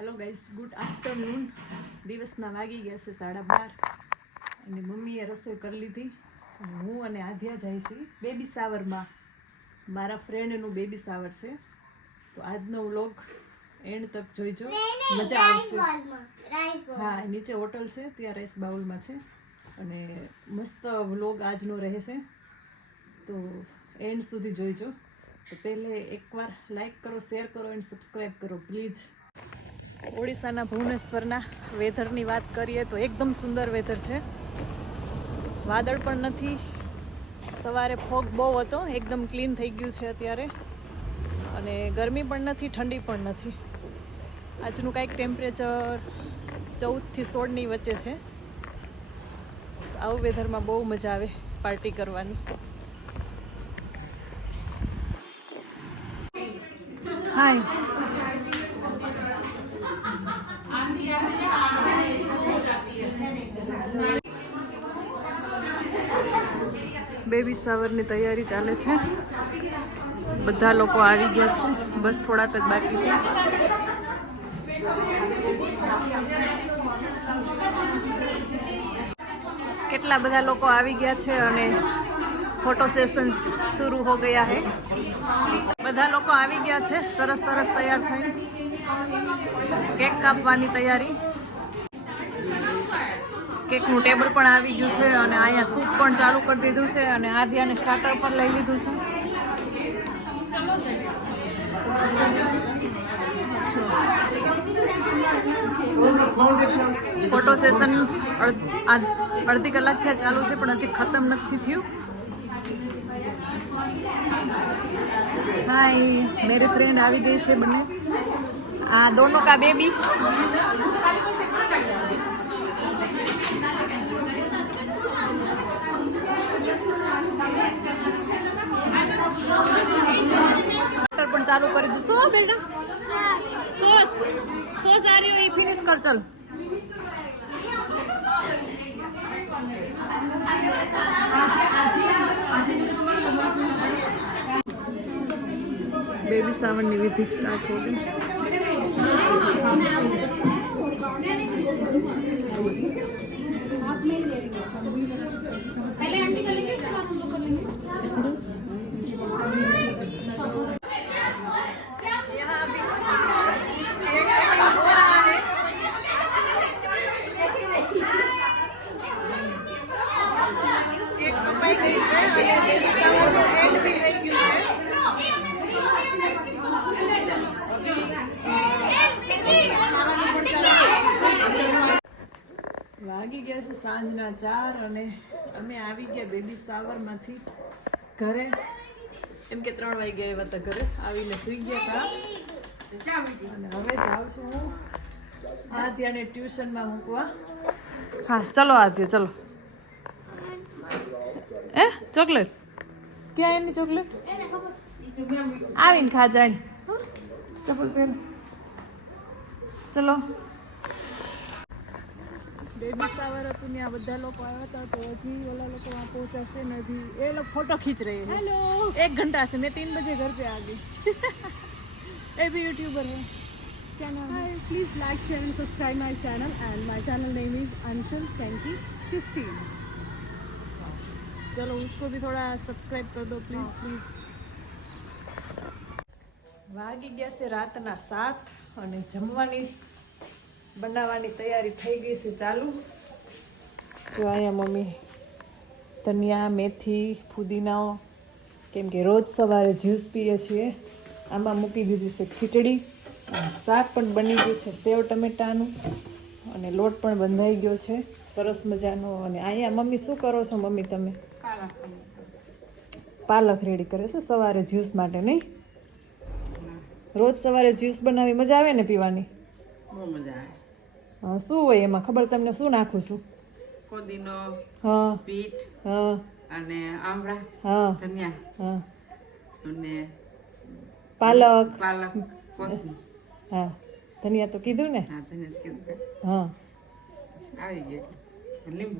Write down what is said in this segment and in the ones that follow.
Hello guys good afternoon દિવસના વાગી ગયા છે સાડા બાર. અને મમ્મીએ રસોઈ કરી લીધી. અને હું અને આધ્યા જાય છે બેબી સાવરમાં મારા ફ્રેન્ડનું બેબી સાવર છે. તો આજનો વ્લોગ એન્ડ તક જોઈજો. મજા આવશે. હા નીચે હોટલ છે ત્યાં રાઈસ બાઉલમાં છે. અને મસ્ત વ્લોગ આજનો રહે છે તો એન્ડ સુધી જોઈજો. તો પહેલે એકવાર લાઈક કરો શેર કરો એન્ડ સબસ્ક્રાઈબ કરો પ્લીઝ ઓડિશાના ભુવનેશ્વરના વેધરની વાત કરીએ તો એકદમ સુંદર વેધર છે. વાદળ પણ નથી. સવારે ફોગ બહુ હતો, એકદમ ક્લીન થઈ ગયું છે અત્યારે. અને ગરમી પણ નથી, ઠંડી પણ નથી. આજનું કાંઈક ટેમ્પરેચર ચૌદથી સોળની વચ્ચે છે. આવું વેધરમાં બહુ મજા આવે પાર્ટી કરવાની. હાય બેબી સાવરની તૈયારી ચાલે છે. બધા લોકો આવી ગયા છે. બસ થોડાક જ બાકી છે. કેટલા બધા લોકો આવી ગયા છે અને ફોટો સેશન શરૂ હો ગયા હે. બધા લોકો આવી ગયા છે. સરસ સરસ તૈયાર થઈને. કેક કાપવાની તૈયારી. કેકનું ટેબલ પણ આવી ગયું છે અને અહીંયા સૂપ પણ ચાલુ કરી દીધું છે અને આધ્યાને સ્ટાર્ટર પણ લઈ લીધું છે. ફોટો સેશન અડધી કલાક થયા ચાલુ છે, પણ હજી ખતમ નથી થયું. હાય મેરી ફ્રેન્ડ આવી ગઈ છે બંને. આ दोनों કા બેબી. પણ ચાલુ કરી દઉં. શું બેટા? સોસ. સોસ આ રહ્યો, એ ફિનિશ કર, ચલ. બેબી સાવનની વિધિ સ્ટાર્ટ હો पहले आंटी करेंगे વાગી ગયા છે સાંજના ચાર અને અમે આવી ગયા બેબી સાવરમાંથી ઘરે. એમ કે ત્રણ વાગી ગયા હતા ઘરે. આવીને સુઈ ગયા હતા. અને હવે જાઉં છું હું આધ્યાને ટ્યુશનમાં મૂકવા. હા, ચલો આધ્ય ચલો. એ ચોકલેટ? ક્યાં એની ચોકલેટ? આવીને ખા જાય ચપલ પહેર. ચલો. બેબી સાવર હતું ને આ બધા લોકો આવ્યા હતા તો હજી ઓલા લોકો વહાં પહોંચાશે ને અભી એ લોકો ફોટો ખીચ રહે હેલો એક ઘંટા से मैं तीन बजे घर पे आ गई ए भी यूट्यूबर है क्या नाम है please like share and subscribe my channel and my channel name is Anshul Sanky fifteen चलो उसको भी थोड़ा सब्सक्राइब कर दो प्लीज प्लीज વાગી ગયા છે રાતના સાત અને જમવાની બનાવવાની તૈયારી થઈ ગઈ છે ચાલુ. જો અહીંયા મમ્મી ધનિયા મેથી ફુદીનાઓ કેમ કે રોજ સવારે જ્યુસ પીએ છીએ આમાં મૂકી દીધી છે ખીચડી. શાક પણ બની ગયું છે સેવ ટમેટાનું અને લોટ પણ બંધાઈ ગયો છે. સરસ મજાનો. અને અહીંયા મમ્મી શું કરો છો મમ્મી તમે? પાલક રેડી કરે છે સવારે જ્યુસ માટે નહીં? રોજ સવારે જ્યુસ બનાવી મજા આવે ને પીવાની? બહુ મજા આવે. શું હોય એમાં? ખબર તમને શું નાખું છું? કોદીનો હા. પીઠ હા. અને આમળા હા. ધનિયા હા. અને પાલક. પાલક હા. ધનિયા તો કીધું ને? હા ધનિયા કીધું. હા. આવી ગયું.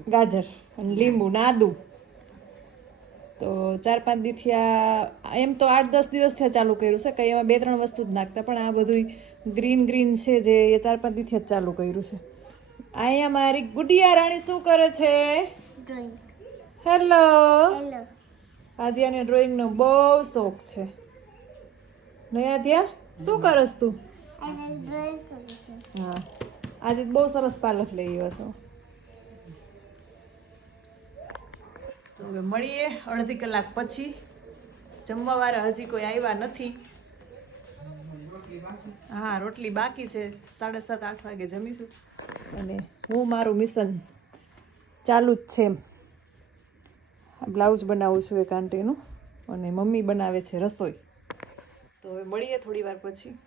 ગાજર અને લીંબુ ને આદુ તો ચાર પાંચ દિવસથી આ એમ તો આઠ દસ દિવસથી ચાલુ કર્યું છે. કંઈ એમાં બે ત્રણ વસ્તુ જ નાખતા પણ આ બધું ગ્રીન ગ્રીન છે જે એ ચાર પાંચ દિવસથી જ ચાલુ કર્યું છે. અહીંયા મારી ગુડિયા રાણી શું કરે છે? હેલો આદ્યાને ડ્રોઈંગનો બહુ શોખ છે. નહીં આદ્યા? શું કરસ તું? હા. આજે બહુ સરસ પાલક લઈ આવ્યો છો. તો હવે મળીએ અડધી કલાક પછી. જમવા વાળા હજી કોઈ આવ્યા નથી. હા, રોટલી બાકી છે. સાડા સાત, આઠ વાગે જમીશું. અને હું મારું મિશન ચાલુ જ છે બ્લાઉઝ બનાવું છું એક આંટીનું અને મમ્મી બનાવે છે રસોઈ. તો હવે મળીએ થોડી વાર પછી.